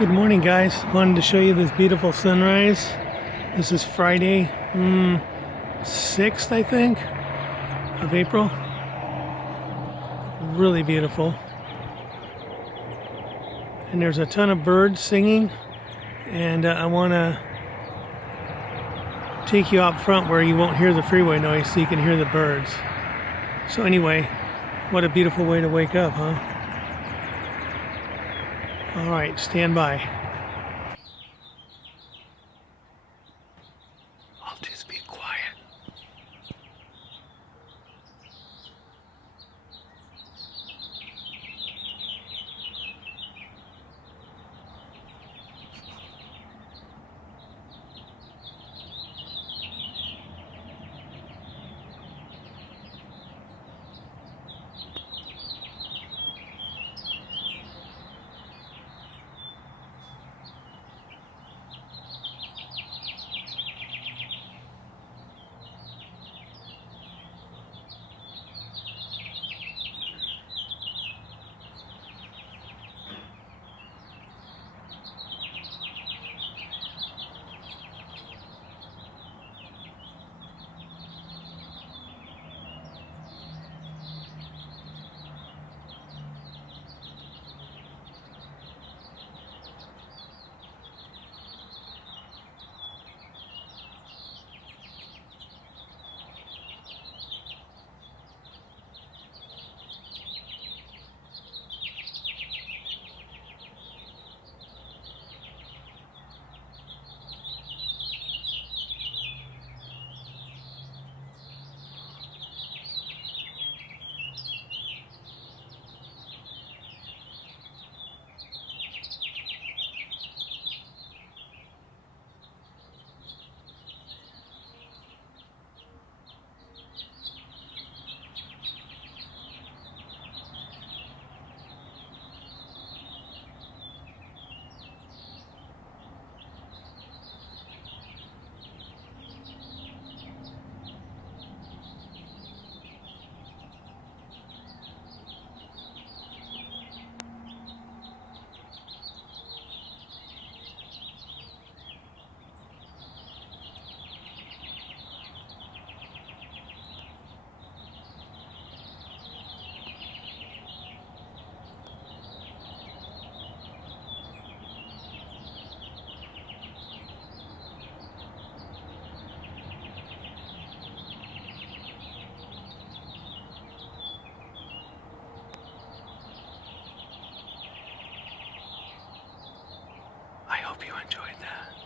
Good morning, guys. Wanted to show you this beautiful sunrise. This is Friday, 6th, I think, of April. Really beautiful. And there's a ton of birds singing. And I want to take you out front where you won't hear the freeway noise so you can hear the birds. So anyway, what a beautiful way to wake up, huh? All right, stand by. I'll just be quiet. I hope you enjoyed that.